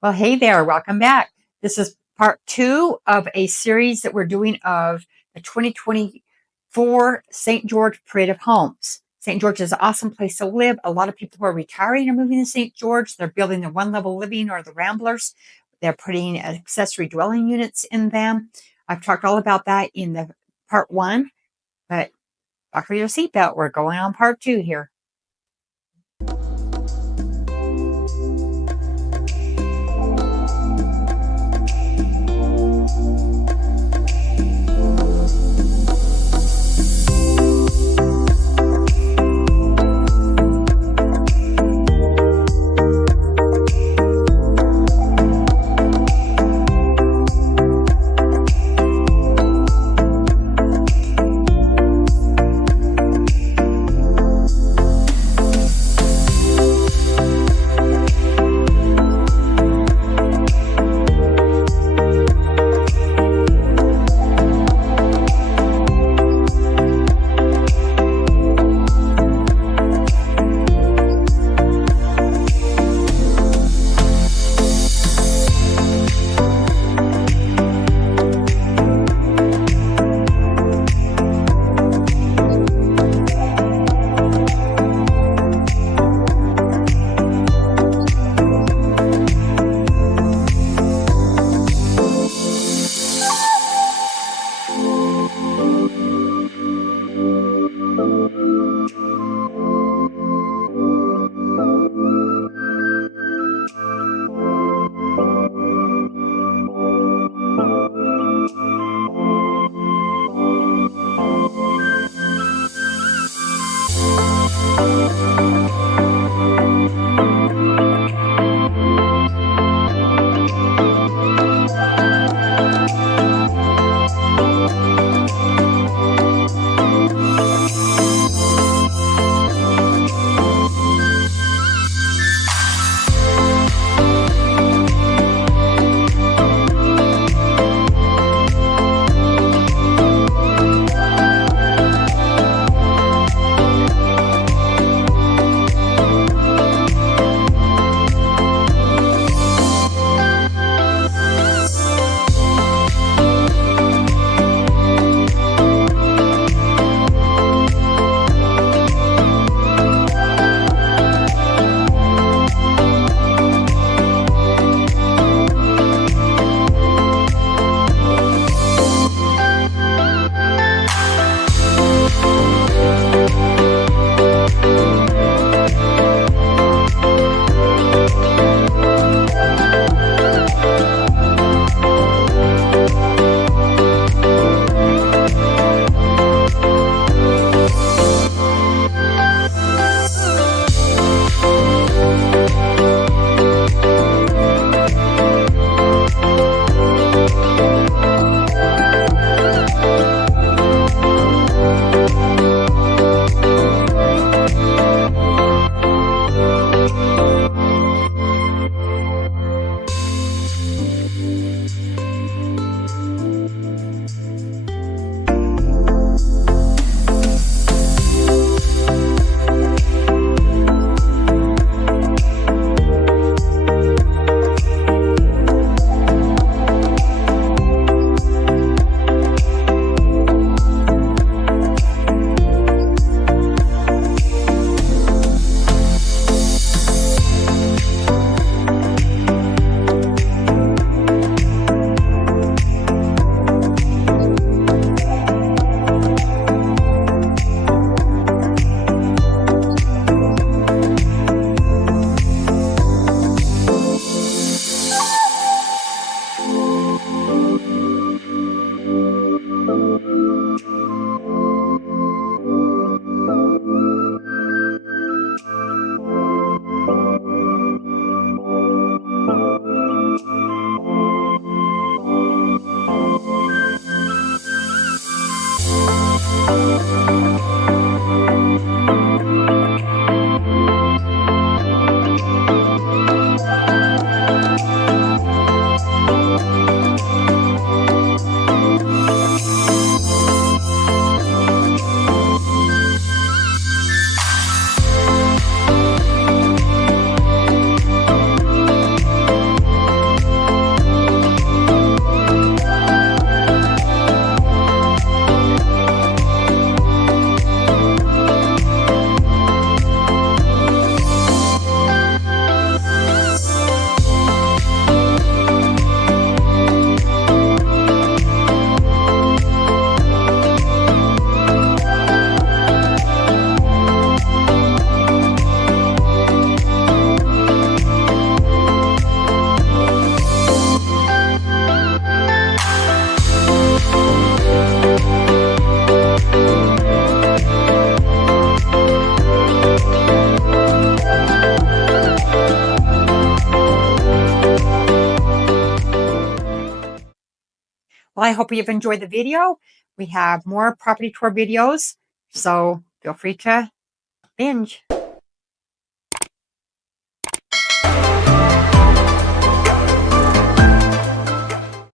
Well, hey there, welcome back. This is part two of a series that we're doing of the 2024 St. George Parade of Homes. St. George is an awesome place to live. A lot of people who are retiring are moving to St. George. They're building the one-level living or the ramblers. They're putting accessory dwelling units in them. I've talked all about that in the part one, but buckle your seatbelt. We're going on part two here. Well, I hope you've enjoyed the video. We have more property tour videos, so feel free to binge.